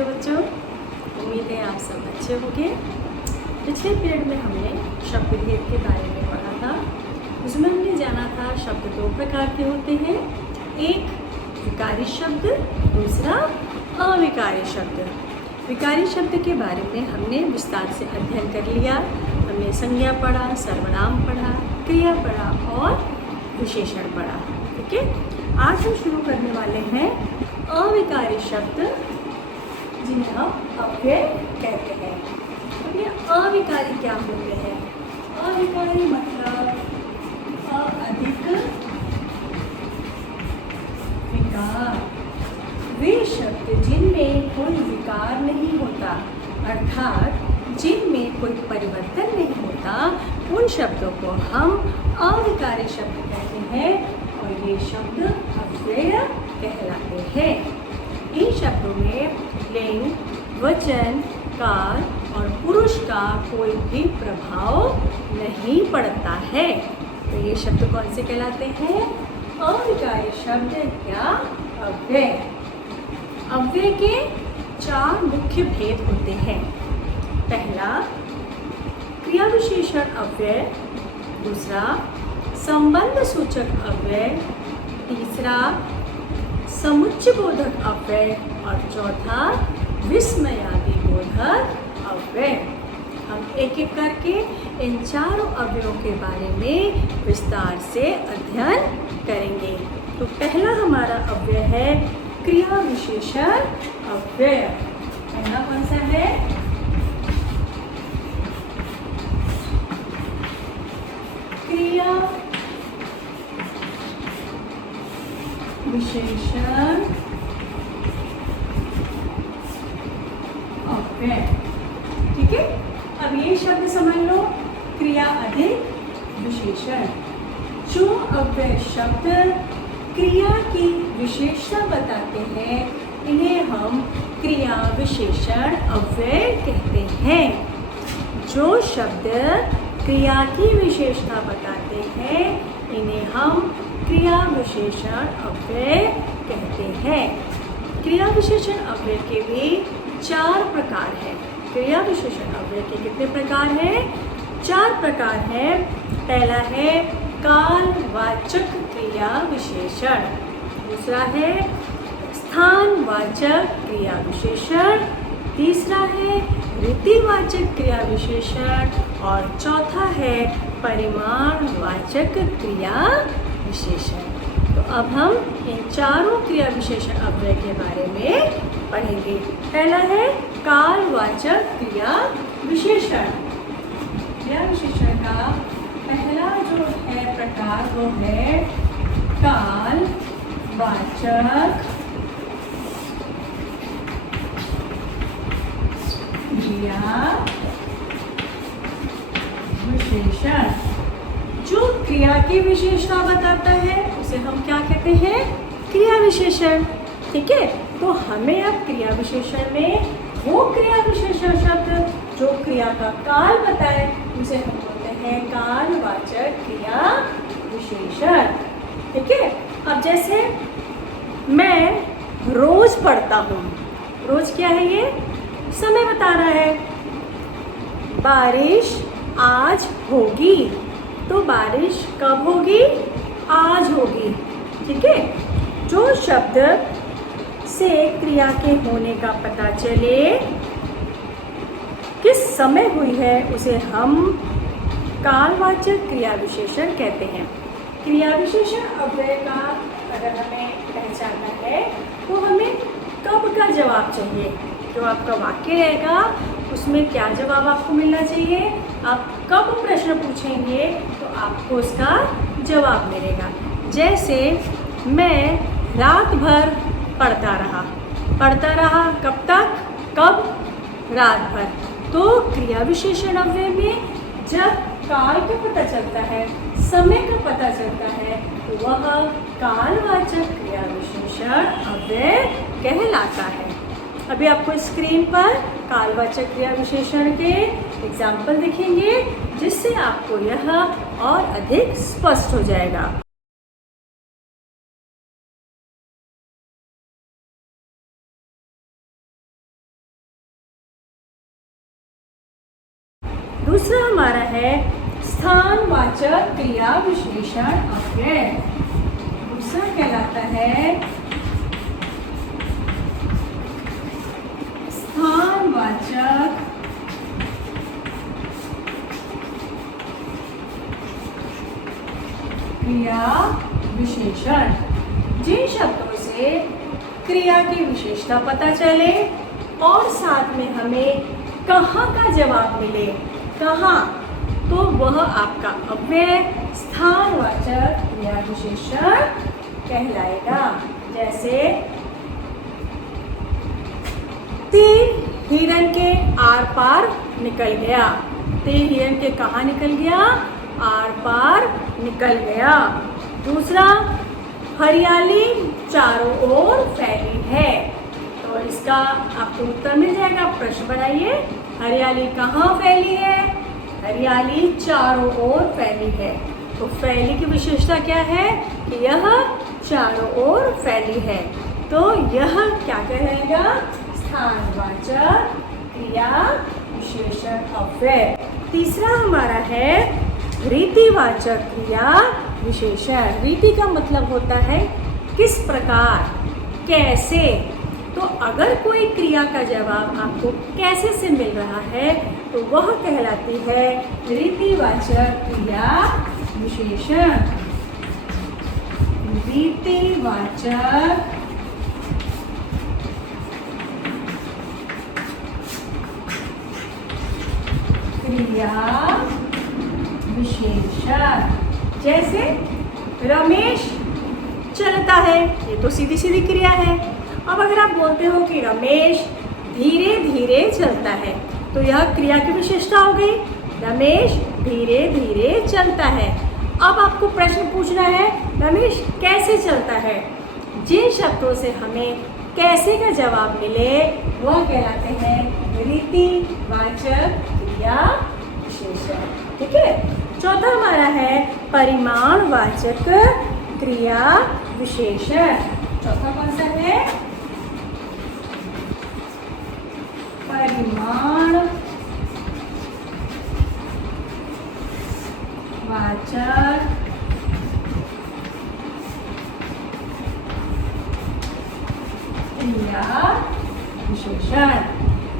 हो बच्चों? उम्मीद है आप सब अच्छे होंगे। पिछले पीरियड में हमने शब्द भेद के बारे में पढ़ा था। उसमें हमने जाना था शब्द दो प्रकार के होते हैं, एक विकारी शब्द, दूसरा अविकारी शब्द। विकारी शब्द के बारे में हमने विस्तार से अध्ययन कर लिया। हमने संज्ञा पढ़ा, सर्वनाम पढ़ा, क्रिया पढ़ा और विशेषण पढ़ा। ठीक है, आज हम शुरू करने वाले हैं अविकारी शब्द, जिन्हें हम अव्यय कहते हैं। अब ये अविकारी क्या होते हैं? अविकारी मतलब अधिक विकार, वे शब्द जिनमें कोई विकार नहीं होता, अर्थात जिनमें कोई परिवर्तन नहीं होता, उन शब्दों को हम अविकारी शब्द कहते हैं और ये शब्द अव्यय कहलाते हैं। इन शब्दों में लिंग, वचन, काल और पुरुष का कोई भी प्रभाव नहीं पड़ता है। तो ये शब्द कौन से कहलाते हैं? अविकारी शब्द या अव्यय। अव्यय के चार मुख्य भेद होते हैं। पहला क्रिया विशेषण अव्यय, दूसरा संबंध सूचक अव्यय, तीसरा समुच्चय बोधक अव्यय और चौथा विस्मयादि बोधक अव्यय। हम एक एक करके इन चारों अव्ययों के बारे में विस्तार से अध्ययन करेंगे। तो पहला हमारा अव्यय है क्रिया विशेषण अव्यय। पहला कौन सा है? क्रिया विशेषण अव्यय। ठीक है, अब ये शब्द समझ लो, क्रिया अधिक विशेषण। जो अव्यय शब्द क्रिया की विशेषता बताते हैं, इन्हें हम क्रिया विशेषण अव्यय कहते हैं। जो शब्द क्रिया की विशेषता बताते हैं, इन्हें हम क्रिया विशेषण अव्यय कहते हैं। क्रिया विशेषण अव्यय के भी चार प्रकार हैं। क्रिया विशेषण अव्यय के कितने प्रकार हैं? चार प्रकार हैं। पहला है कालवाचक क्रिया विशेषण, दूसरा है स्थानवाचक क्रिया विशेषण, तीसरा है रीतिवाचक क्रिया विशेषण और चौथा है परिमाणवाचक क्रिया विशेषण। तो अब हम इन चारों क्रिया विशेषण अव्यय के बारे में पढ़ेंगे। पहला है कालवाचक क्रिया विशेषण। क्रिया विशेषण का पहला जो है प्रकार वो है कालवाचक क्रिया विशेषण। जो क्रिया की विशेषता बताता है उसे हम क्या कहते हैं? क्रिया विशेषण। ठीक है, तो हमें अब क्रिया विशेषण में वो क्रिया विशेषण शब्द जो क्रिया का काल बताए उसे हम बोलते हैं कालवाचक क्रिया विशेषण। ठीक है, अब जैसे मैं रोज पढ़ता हूँ, रोज क्या है? ये समय बता रहा है। बारिश आज होगी, तो बारिश कब होगी? आज होगी। ठीक है, जो शब्द से क्रिया के होने का पता चले किस समय हुई है उसे हम कालवाचक क्रिया विशेषण कहते हैं। क्रिया विशेषण अव्यय का अगर हमें पहचानना है तो हमें कब का जवाब चाहिए। जो आपका वाक्य रहेगा उसमें क्या जवाब आपको मिलना चाहिए। आप कब प्रश्न पूछेंगे तो आपको उसका जवाब मिलेगा। जैसे मैं रात भर पढ़ता रहा, कब तक? कब? रात भर। तो क्रिया विशेषण अव्यय में जब काल का पता चलता है, समय का पता चलता है, तो वह कालवाचक क्रिया विशेषण अव्यय कहलाता है। अभी आपको स्क्रीन पर कालवाचक क्रिया विशेषण के एग्जाम्पल दिखेंगे, जिससे आपको यह और अधिक स्पष्ट हो जाएगा। दूसरा हमारा है स्थानवाचक क्रिया विशेषण अव्यय। दूसरा कहलाता है स्थानवाचक क्रिया विशेषण। जिन शब्दों से क्रिया की विशेषता पता चले और साथ में हमें कहाँ का जवाब मिले, कहाँ, तो वह आपका अव्यय स्थानवाचक क्रिया विशेषण कहलाएगा। जैसे तीर हिरण के आर पार निकल गया। तीर हिरण के कहाँ निकल गया? आर पार निकल गया। दूसरा, हरियाली चारों ओर फैली है। तो इसका आपको उत्तर मिल जाएगा। प्रश्न बनाइए, हरियाली कहाँ फैली है? हरियाली चारों ओर फैली है। तो फैली की विशेषता क्या है? कि यह चारों ओर फैली है। तो यह क्या कहलाएगा? स्थानवाचक क्रिया विशेषण अव्यय। तीसरा हमारा है रीतिवाचक क्रिया विशेषण। रीति का मतलब होता है किस प्रकार, कैसे। तो अगर कोई क्रिया का जवाब आपको कैसे से मिल रहा है तो वह कहलाती है रीतिवाचक क्रिया विशेषण। रीतिवाचक क्रिया विशेषण। जैसे रमेश चलता है, ये तो सीधी सीधी क्रिया है। अब अगर आप बोलते हो कि रमेश धीरे धीरे चलता है, तो यह क्रिया की विशेषता हो गई। रमेश धीरे धीरे चलता है। अब आपको प्रश्न पूछना है, रमेश कैसे चलता है? जिन शब्दों से हमें कैसे का जवाब मिले वह कहलाते हैं रीतिवाचक क्रिया विशेषण। ठीक है। चौथा हमारा है परिमाणवाचक क्रिया विशेषण। चौथा कौन सा है? परिमाणवाचक क्रिया विशेषण।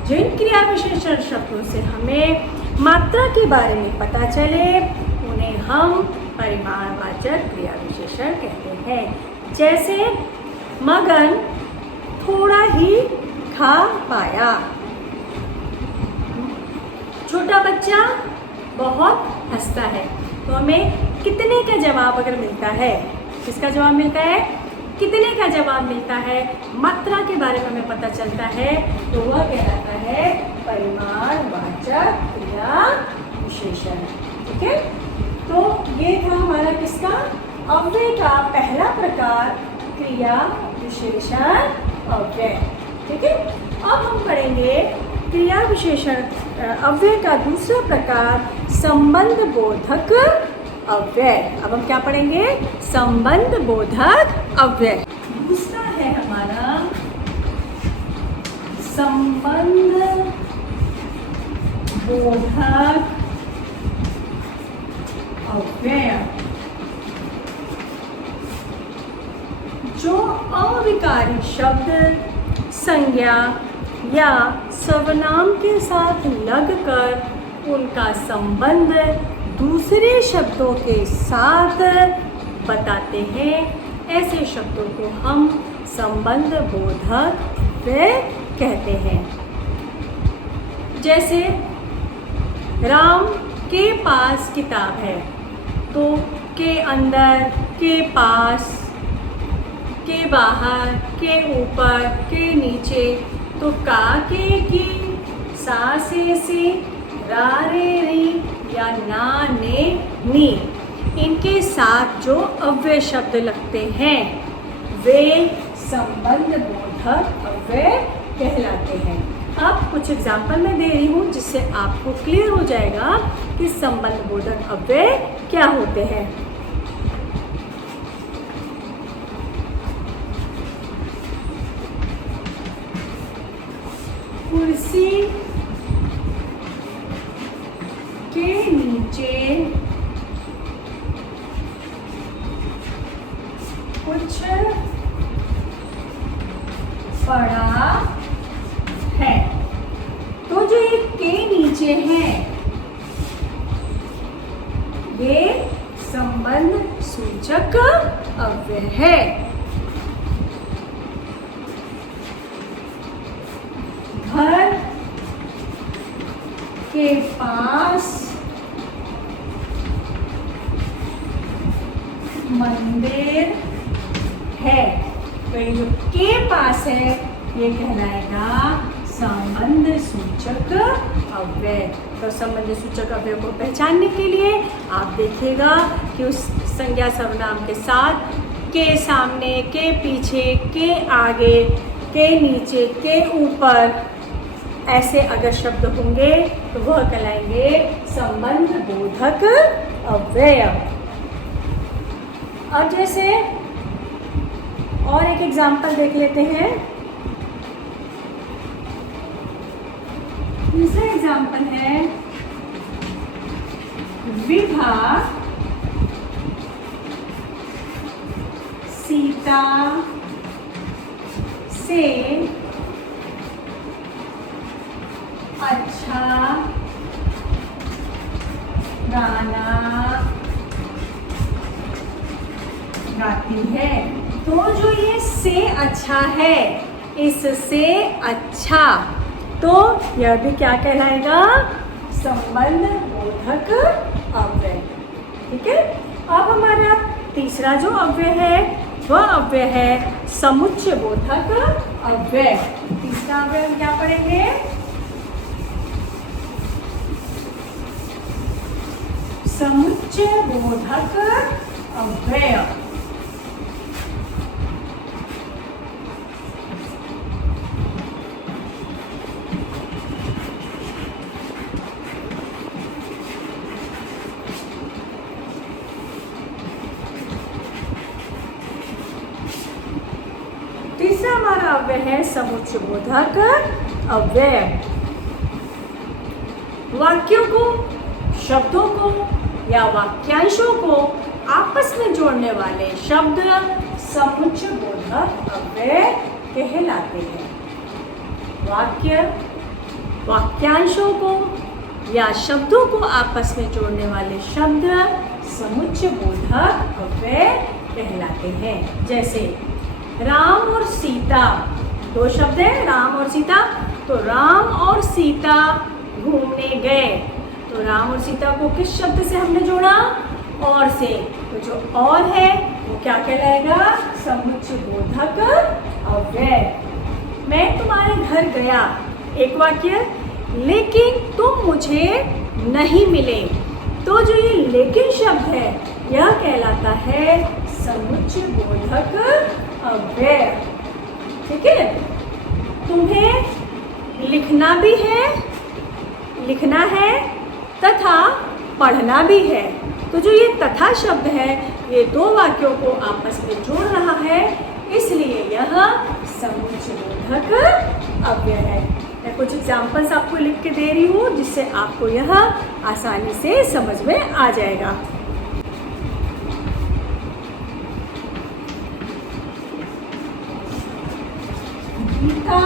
जिन क्रिया विशेषण शब्दों से हमें मात्रा के बारे में पता चले उन्हें हम परिमाणवाचक क्रिया विशेषण कहते हैं। जैसे मगन थोड़ा ही खा पाया। छोटा बच्चा बहुत हंसता है। तो हमें कितने का जवाब अगर मिलता है, किसका जवाब मिलता है? कितने का जवाब मिलता है, मात्रा के बारे में हमें पता चलता है, तो वह कहलाता है परिमाणवाचक क्रिया विशेषण। ठीक है। तो ये था हमारा किसका? अव्यय का पहला प्रकार क्रिया विशेषण अव्यय। ठीक है। अब हम पढ़ेंगे क्रिया विशेषण अव्यय का दूसरा प्रकार संबंध बोधक अव्यय। अब हम क्या पढ़ेंगे? संबंध बोधक अव्यय। दूसरा है हमारा संबंध बोधक अव्यय। जो अविकारी शब्द, संज्ञा या सर्वनाम के साथ लगकर उनका संबंध दूसरे शब्दों के साथ बताते हैं, ऐसे शब्दों को हम संबंध बोधक अव्यय कहते हैं। जैसे राम के पास किताब है, तो के अंदर, के पास, के बाहर, के ऊपर, के नीचे। तो का, के, की, सा, से, रा, रे, री या ना, ने, नी, इनके साथ जो अव्यय शब्द लगते हैं वे संबंध बोधक अव्यय कहलाते हैं। अब कुछ एग्जाम्पल मैं दे रही हूँ जिससे आपको क्लियर हो जाएगा कि संबंध बोधक अव्यय क्या होते हैं। कुर्सी नीचे कुछ पड़ा है। तो जो ये के नीचे है ये संबंध सूचक अव्यय है। घर के पास मंदिर है। तो ये जो के पास है ये कहलाएगा संबंध सूचक अव्यय। तो संबंध सूचक अव्यय को पहचानने के लिए आप देखिएगा कि उस संज्ञा सर्वनाम के साथ के सामने, के पीछे, के आगे, के नीचे, के ऊपर ऐसे अगर शब्द होंगे तो वह कहलाएंगे संबंध बोधक अव्यय। अब जैसे और एक एग्जाम्पल देख लेते हैं। दूसरा एग्जाम्पल है विभा सीता से अच्छा गाना गाती है। तो जो ये से अच्छा है, इससे अच्छा, तो यह भी क्या कहलाएगा संबंध बोधक अव्यय। ठीक है। अब हमारा तीसरा जो अव्यय है वह अव्यय है समुच्चय बोधक अव्यय। तीसरा अव्यय हम क्या पढ़ेंगे? समुच्चय बोधक अव्यय। तीसरा हमारा अव्यय है समुच्चय बोधक अव्यय। वाक्यों को, शब्दों को या वाक्यांशों को आपस में जोड़ने वाले शब्द समुच्चय बोधक अव्यय कहलाते हैं। वाक्यांशों को या शब्दों को आपस में जोड़ने वाले शब्द समुच्चय बोधक अव्यय कहलाते हैं। जैसे राम और सीता, दो शब्द है राम और सीता। तो राम और सीता घूमने गए, तो राम और सीता को किस शब्द से हमने जोड़ा? और से। तो जो और है वो क्या कहलाएगा? समुच्चय बोधक अव्यय। मैं तुम्हारे घर गया, एक वाक्य, लेकिन तुम मुझे नहीं मिले। तो जो ये लेकिन शब्द है यह कहलाता है समुच्चय बोधक अव्यय। ठीक है। तुम्हें लिखना भी है, लिखना है तथा पढ़ना भी है। तो जो ये तथा शब्द है ये दो वाक्यों को आपस में जोड़ रहा है, इसलिए यह समुच्चय बोधक अव्यय है। मैं कुछ एग्जाम्पल्स आपको लिख के दे रही हूँ जिससे आपको यह आसानी से समझ में आ जाएगा। गीता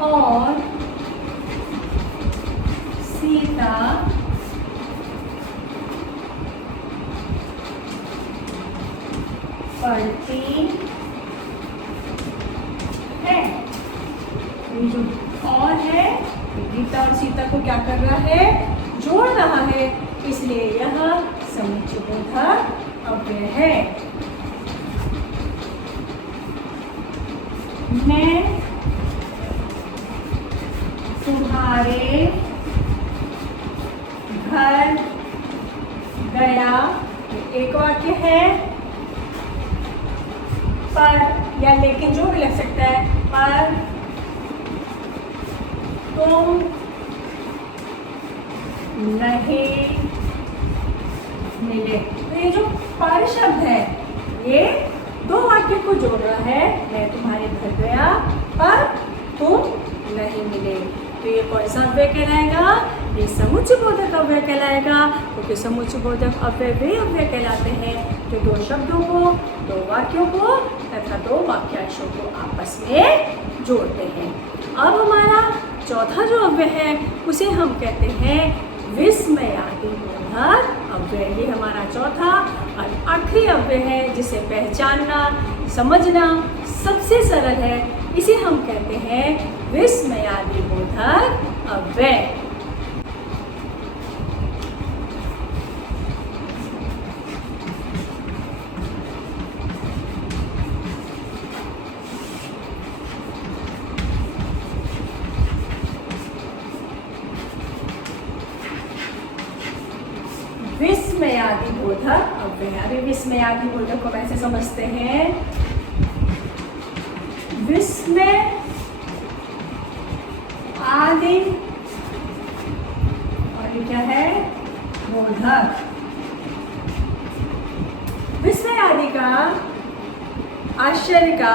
और सीता पढ़ती है। ये जो और है गीता और सीता को क्या कर रहा है? जोड़ रहा है, इसलिए यह समुच्चय बोधक अव्यय है। मैं तुम्हारे घर गया, एक वाक्य है। पर या लेकिन जो भी लग सकता है। पर तुम नहीं मिले। तो ये जो पर शब्द है ये दो वाक्य को जोड़ रहा है। मैं तुम्हारे घर गया पर तुम नहीं मिले। तो ये कौन सा अव्यय कहलाएगा? ये समुच्चय बोधक अव्यय कहलाएगा, क्योंकि समुच्चय बोधक अव्यय वे अव्यय कहलाते हैं जो दो शब्दों को, दो वाक्यों को तथा दो वाक्यांशों को आपस में जोड़ते हैं। अब हमारा चौथा जो अव्यय है उसे हम कहते हैं विस्मयादि बोधक अव्यय। ये हमारा चौथा और आखिरी अव्यय है जिसे पहचानना समझना सबसे सरल है, इसे हम कहते हैं विस्मयादि बोधक अव्यय। विस्मयादि बोधक अव्यय। अभी विस्मयादि बोधक को कैसे समझते हैं? विस्मय आदि और ये क्या है? बोधक। विस्मय आदि का आश्चर्य का,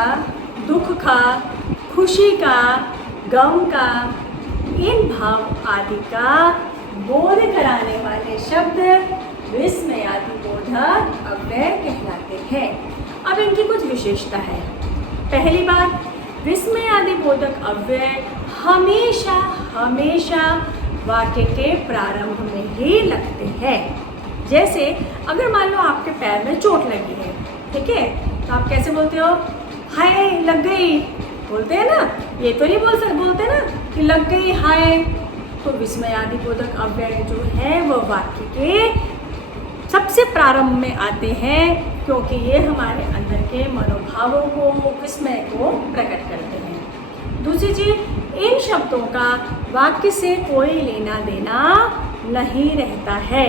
दुख का, खुशी का, गम का, इन भाव आदि का बोध कराने वाले शब्द विस्मयादि बोधक अव्यय कहलाते हैं। अब इनकी कुछ विशेषता है। पहली बात, विस्मयादि बोधक अव्यय हमेशा हमेशा वाक्य के प्रारंभ में ही लगते हैं। जैसे अगर मान लो आपके पैर में चोट लगी है, ठीक है, तो आप कैसे बोलते हो? हाय लग गई, बोलते हैं ना। ये तो नहीं बोलते ना कि लग गई हाय। तो विस्मयादि बोधक अव्यय जो है वो वाक्य के सबसे प्रारंभ में आते हैं, क्योंकि ये हमारे अंदर के मनोभावों को, विस्मय को प्रकट करते हैं। दूसरी चीज, इन शब्दों का वाक्य से कोई लेना देना नहीं रहता है।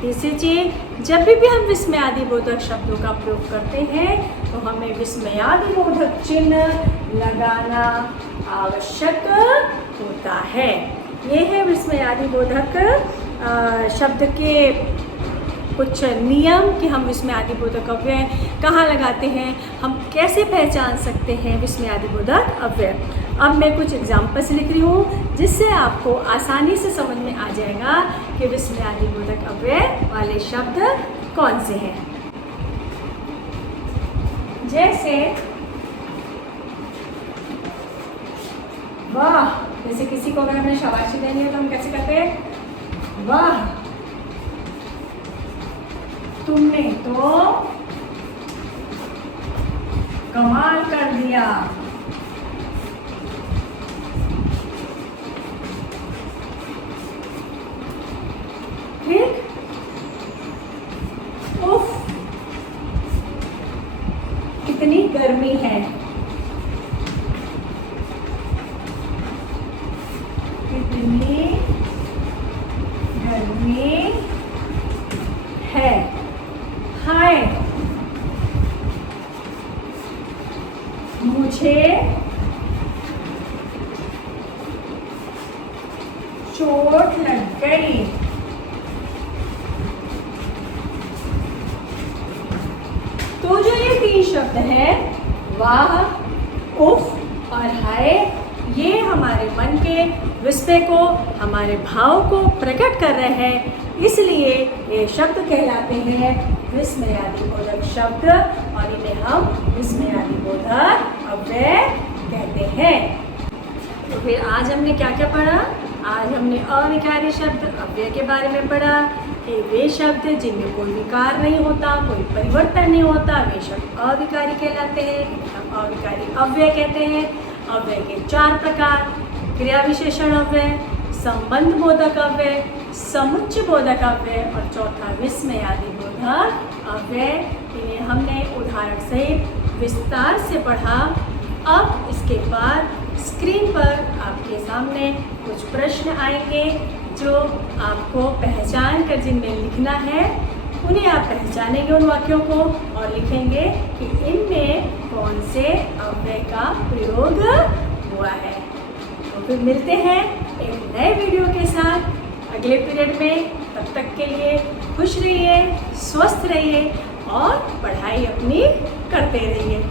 तीसरी चीज, जब भी हम विस्मयादि बोधक शब्दों का प्रयोग करते हैं तो हमें विस्मयादि बोधक चिन्ह लगाना आवश्यक होता है। ये है विस्मयादि बोधक शब्द के कुछ नियम कि हम विस्मयादि बोधक अव्यय कहाँ लगाते हैं, हम कैसे पहचान सकते हैं विस्मयादि बोधक अव्यय। अब मैं कुछ एग्जाम्पल्स लिख रही हूँ जिससे आपको आसानी से समझ में आ जाएगा कि विस्मयादि बोधक अव्यय वाले शब्द कौन से हैं। जैसे वाह, जैसे किसी को अगर हमें शाबाशी देनी है तो हम कैसे कहते हैं? वाह तुमने तो कमाल कर दिया। ठीक? उफ कितनी गर्मी है। कितनी गर्मी है। हाय मुझे चोट लग गई। तो जो ये तीन शब्द हैं, वाह, उफ और हाय, ये हमारे मन के विस्मय को, हमारे भाव को प्रकट कर रहे हैं, इसलिए ये शब्द कहलाते हैं विस्मयादि बोधक शब्द और इन्हें हम विस्मयादि बोधक अव्यय कहते हैं। तो फिर आज हमने क्या क्या पढ़ा? आज हमने अविकारी शब्द अव्यय के बारे में पढ़ा कि वे शब्द जिनमें कोई विकार नहीं होता, कोई परिवर्तन नहीं होता, वे शब्द अविकारी कहलाते हैं, हम अविकारी अव्यय कहते हैं। अव्यय के 4 प्रकार, क्रिया विशेषण अव्यय, संबंध बोधक अव्यय, समुच्चय बोधक अव्यय और चौथा विस्मयादि बोधक अव्यय। इन्हें हमने उदाहरण सहित विस्तार से पढ़ा। अब इसके बाद स्क्रीन पर आपके सामने कुछ प्रश्न आएंगे जो आपको पहचान कर जिनमें लिखना है, उन्हें आप पहचानेंगे उन वाक्यों को और लिखेंगे कि इनमें कौन से अव्यय का प्रयोग हुआ है। तो फिर मिलते हैं एक नए वीडियो के साथ अगले पीरियड में। तब तक के लिए खुश रहिए, स्वस्थ रहिए और पढ़ाई अपनी करते रहिए।